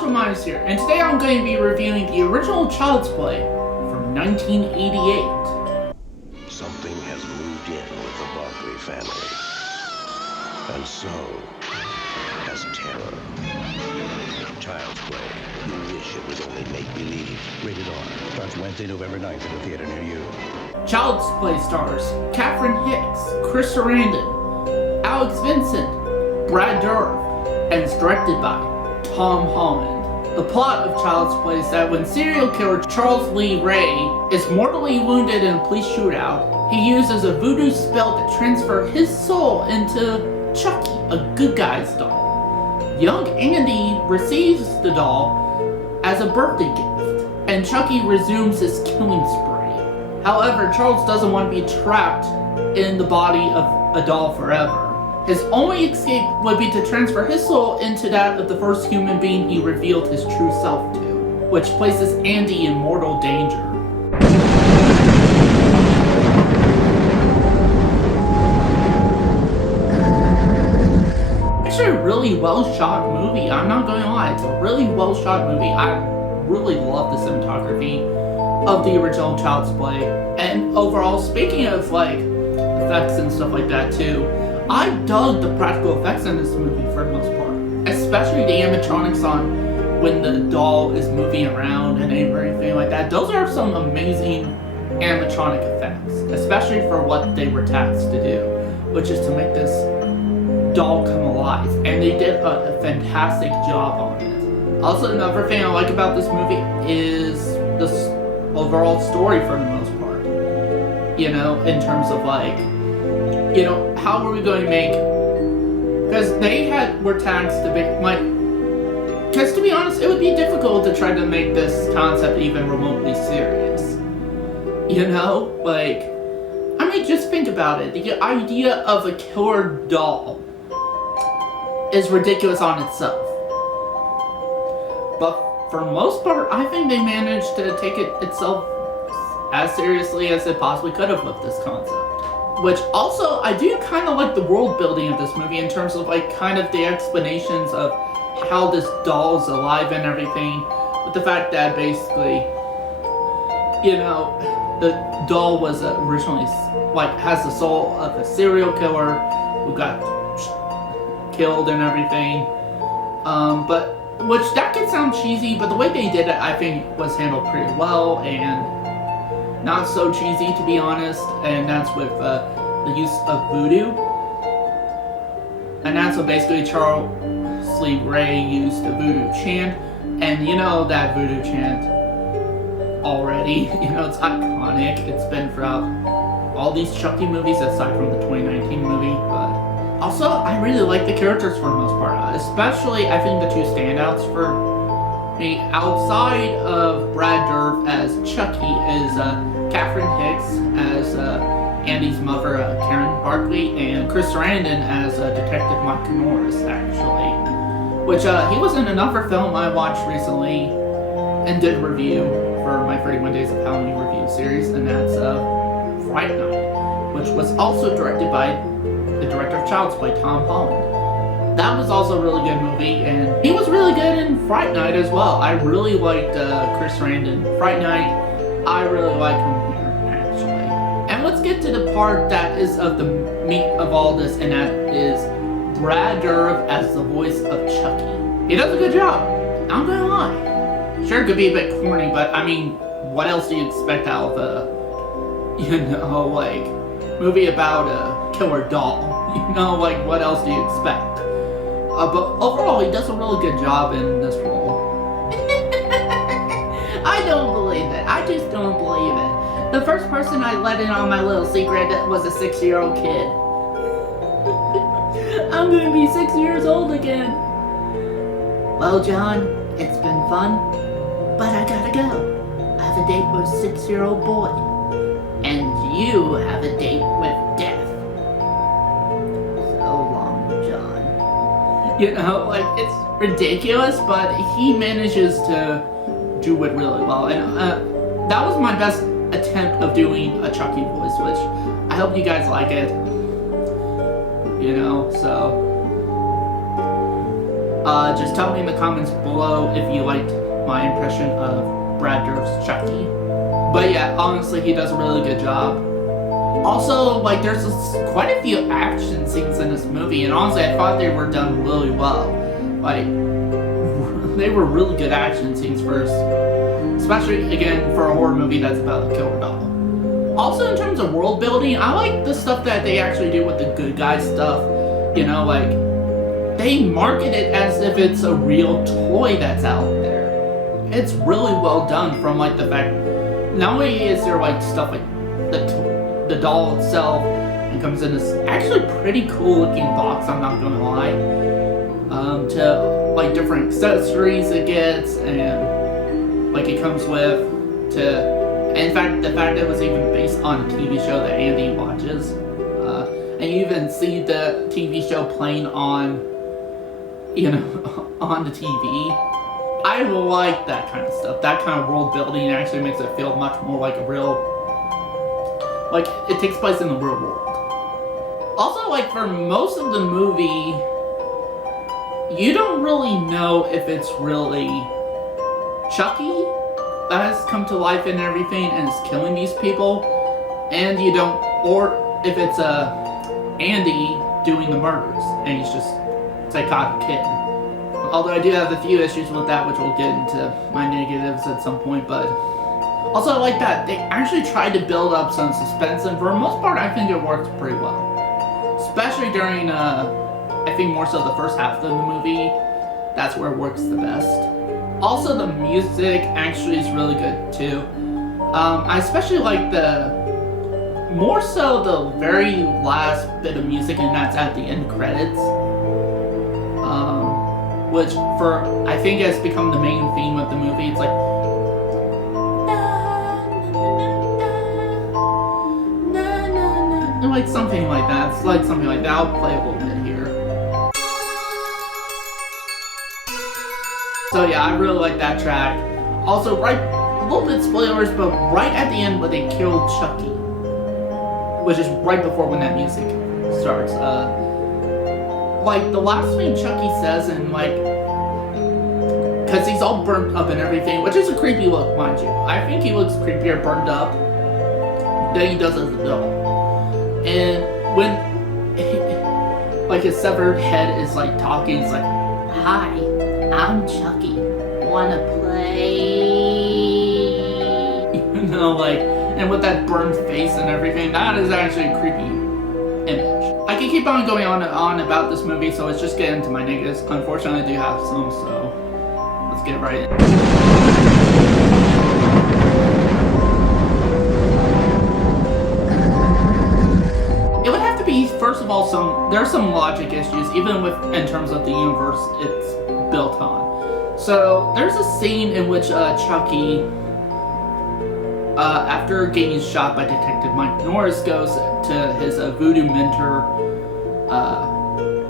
Joshua Myers here, and today I'm going to be reviewing the original Child's Play from 1988. Something has moved in with the Barkley family. And so has terror. Child's Play. You wish it was only make-believe. Rated R. Starts Wednesday, November 9th at a theater near you. Child's Play stars Catherine Hicks, Chris Sarandon, Alex Vincent, Brad Dourif, and is directed by Tom Holland. The plot of Child's Play is that when serial killer Charles Lee Ray is mortally wounded in a police shootout, he uses a voodoo spell to transfer his soul into Chucky, a good guy's doll. Young Andy receives the doll as a birthday gift, and Chucky resumes his killing spree. However, Charles doesn't want to be trapped in the body of a doll forever. His only escape would be to transfer his soul into that of the first human being he revealed his true self to, which places Andy in mortal danger. Actually a really well shot movie, I'm not going to lie, it's a really well shot movie. I really love the cinematography of the original Child's Play, and overall, speaking of like effects and stuff like that too, I dug the practical effects in this movie for the most part, especially the animatronics on when the doll is moving around and everything like that. Those are some amazing animatronic effects, especially for what they were tasked to do, which is to make this doll come alive, and they did a fantastic job on it. Also, another thing I like about this movie is the overall story for the most part, you know, in terms of like, you know, how are we going to make, because they were tasked to make, like, because to be honest, it would be difficult to try to make this concept even remotely serious, you know, like, I mean, just think about it, the idea of a killer doll is ridiculous on itself, but for most part, I think they managed to take it itself as seriously as it possibly could have with this concept. Which also, I do kind of like the world building of this movie in terms of like kind of the explanations of how this doll is alive and everything. With the fact that basically, you know, the doll was originally like has the soul of a serial killer who got killed and everything. But which that could sound cheesy, but the way they did it, I think, was handled pretty well and not so cheesy, to be honest, and that's with the use of voodoo. And that's what basically Charles Lee Ray used the voodoo chant, and you know that voodoo chant already, you know, it's iconic. It's been throughout all these Chucky movies aside from the 2019 movie, but also I really like the characters for the most part, especially I think the two standouts for outside of Brad Dourif as Chucky is Catherine Hicks as Andy's mother, Karen Barkley, and Chris Sarandon as Detective Mike Norris, actually. Which he was in another film I watched recently and did a review for my 31 Days of Halloween review series, and that's Fright Night, which was also directed by the director of Child's Play, Tom Holland. That was also a really good movie, and he was really good in Fright Night as well. I really liked Chris Sarandon. Fright Night, I really like him here, actually. And let's get to the part that is of the meat of all this, and that is Brad Dourif as the voice of Chucky. He does a good job, I'm gonna lie. Sure, it could be a bit corny, but I mean, what else do you expect out of a, you know, like, movie about a killer doll? You know, like, what else do you expect? But overall, he does a really good job in this role. I don't believe it. I just don't believe it. The first person I let in on my little secret was a 6-year-old kid. I'm gonna be 6 years old again. Well, John, it's been fun, but I gotta go. I have a date with a 6-year-old boy. And you have a date with death. You know, like, it's ridiculous, but he manages to do it really well. And that was my best attempt of doing a Chucky voice, which I hope you guys like it. You know, so Just tell me in the comments below if you liked my impression of Brad Dourif's Chucky. But yeah, honestly, he does a really good job. Also, like, there's quite a few action scenes in this movie, and honestly, I thought they were done really well. Like, they were really good action scenes first, especially, again, for a horror movie that's about a killer doll. Also, in terms of world building, I like the stuff that they actually do with the good guy stuff. You know, like, they market it as if it's a real toy that's out there. It's really well done, from, like, the fact, not only is there, like, stuff like the doll itself, and comes in this actually pretty cool looking box, I'm not gonna lie, to, like, different accessories it gets, and, like, it comes with, and in fact, the fact that it was even based on a TV show that Andy watches, and you even see the TV show playing on, you know, on the TV. I like that kind of stuff. That kind of world building actually makes it feel much more like a real, like, it takes place in the real world. Also, like, for most of the movie, you don't really know if it's really Chucky that has come to life and everything and is killing these people, and you don't, or if it's Andy doing the murders and he's just a psychotic kid. Although I do have a few issues with that, which we'll get into my negatives at some point, but also I like that they actually tried to build up some suspense, and for the most part I think it worked pretty well. Especially during, I think more so the first half of the movie, that's where it works the best. Also, the music actually is really good too. I especially like more so the very last bit of music, and that's at the end credits. Which I think has become the main theme of the movie. It's like, like something like that. It's like something like that. I'll play a little bit here. So yeah, I really like that track. Also, a little bit spoilers, but right at the end when they kill Chucky, which is right before when that music starts, like, the last thing Chucky says, and like, because he's all burnt up and everything, which is a creepy look, mind you. I think he looks creepier burned up than he does as a doll. And when, like, his severed head is, like, talking, it's like, "Hi, I'm Chucky. Wanna play?" You know, like, and with that burned face and everything, that is actually a creepy image. I can keep on going on about this movie, so let's just get into my negatives. Unfortunately, I do have some, so let's get right in. First of all, there are some logic issues, even in terms of the universe it's built on. So there's a scene in which Chucky, after getting shot by Detective Mike Norris, goes to his voodoo mentor,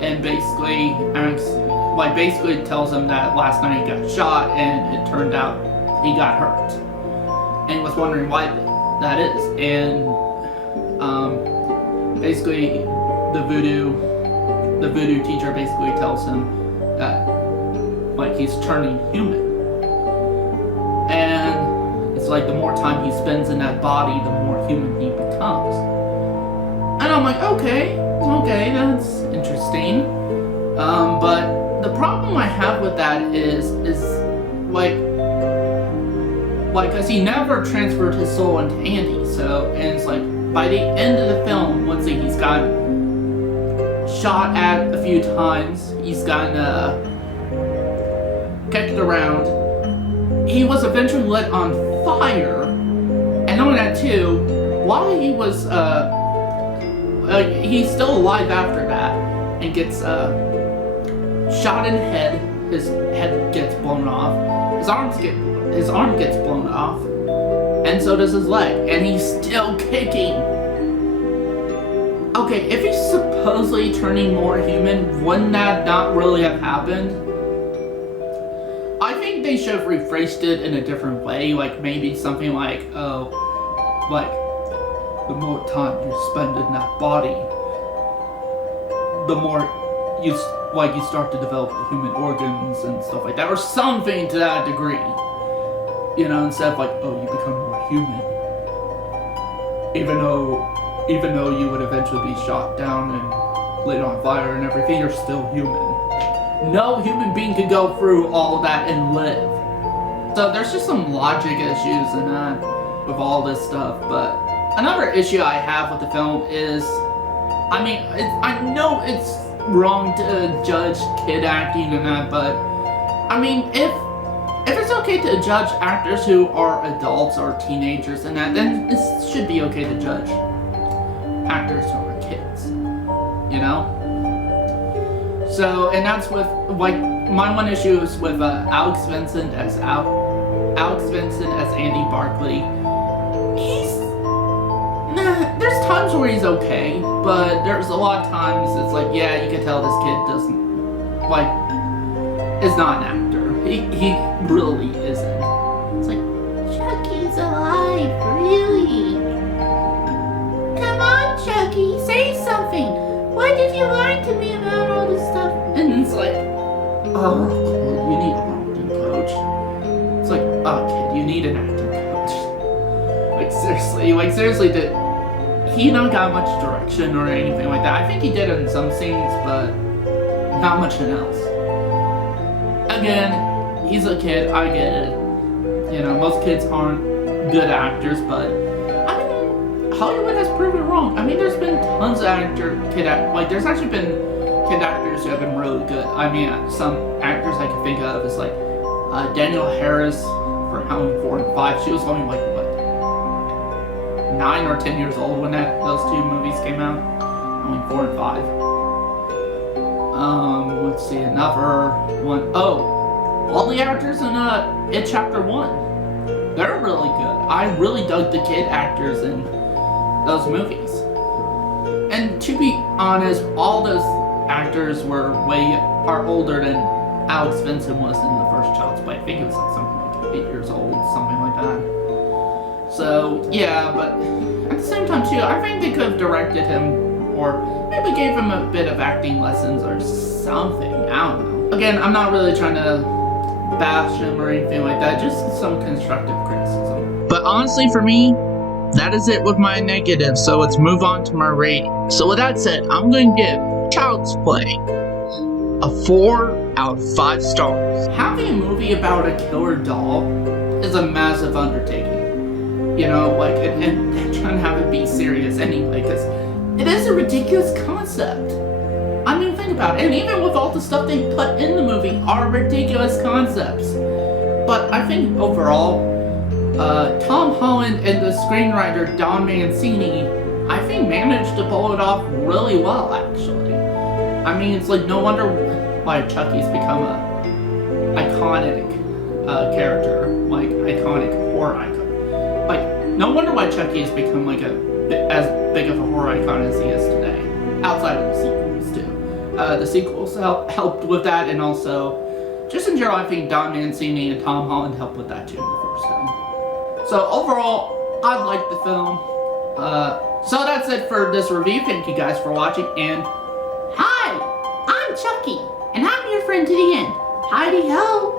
and basically tells him that last night he got shot, and it turned out he got hurt, and he was wondering why that is, and basically the voodoo teacher basically tells him that, like, he's turning human, and it's like the more time he spends in that body, the more human he becomes. And I'm like, okay, that's interesting. But the problem I have with that is like, because he never transferred his soul into Andy, so, and it's like, by the end of the film, let's say he's gotten shot at a few times, he's gotten kicked around, he was eventually lit on fire, and not only that too, while he was, he's still alive after that, and gets shot in the head, his head gets blown off, his arm gets blown off, and so does his leg, and he's still kicking. Okay, if he's supposedly turning more human, wouldn't that not really have happened? I think they should have rephrased it in a different way, like maybe something like, like, the more time you spend in that body, the more like you start to develop human organs and stuff like that, or something to that degree. You know, instead of like, oh, you become more human. Even though you would eventually be shot down and lit on fire and everything, you're still human. No human being could go through all of that and live. So there's just some logic issues in that with all this stuff. But another issue I have with the film is, I mean, I know it's wrong to judge kid acting and that, but I mean, if it's okay to judge actors who are adults or teenagers and that, then it should be okay to judge actors who are kids, you know? So, and that's with, like, my one issue is with Alex Vincent as Andy Barclay. There's times where he's okay, but there's a lot of times it's like, yeah, you can tell this kid doesn't, like, is not an actor. He really isn't. It's like, Chucky's alive, really? Come on, Chucky, say something. Why did you lie to me about all this stuff? And it's like, oh, you need an acting coach. It's like, oh, kid, you need an acting coach. Like seriously, did he not got much direction or anything like that? I think he did in some scenes, but not much else. Again, he's a kid, I get it. You know, most kids aren't good actors, but I mean, Hollywood has proven wrong. I mean, there's been tons of there's actually been kid actors who have been really good. I mean, some actors I can think of is like Danielle Harris for Halloween 4 and 5. She was only like, what, 9 or 10 years old when those two movies came out. Halloween 4 and 5. Let's see, another one. Oh, all the actors in It Chapter 1. They're really good. I really dug the kid actors in those movies. And to be honest, all those actors are older than Alex Vincent was in the first Child's Play. I think it was like something like 8 years old, something like that. So, yeah, but at the same time, too, I think they could have directed him or maybe gave him a bit of acting lessons or something. I don't know. Again, I'm not really trying to bash him or anything like that, just some constructive criticism. But honestly, for me, that is it with my negatives, so let's move on to my rating. So with that said, I'm going to give Child's Play a 4 out of 5 stars. Having a movie about a killer doll is a massive undertaking. You know, like, and trying to have it be serious anyway, because it is a ridiculous concept. I mean, think about it. And even with all the stuff they put in the movie are ridiculous concepts. But I think overall, Tom Holland and the screenwriter Don Mancini, I think managed to pull it off really well, actually. I mean, it's like no wonder why Chucky's become a iconic character, like iconic horror icon. Like, no wonder why Chucky has become like as big of a horror icon as he is today. Outside of the sequels, too. The sequels helped with that, and also, just in general, I think Don Mancini and Tom Holland helped with that too in the first film. So overall, I liked the film. So that's it for this review. Thank you guys for watching, and hi, I'm Chucky, and I'm your friend to the end. Heidi ho!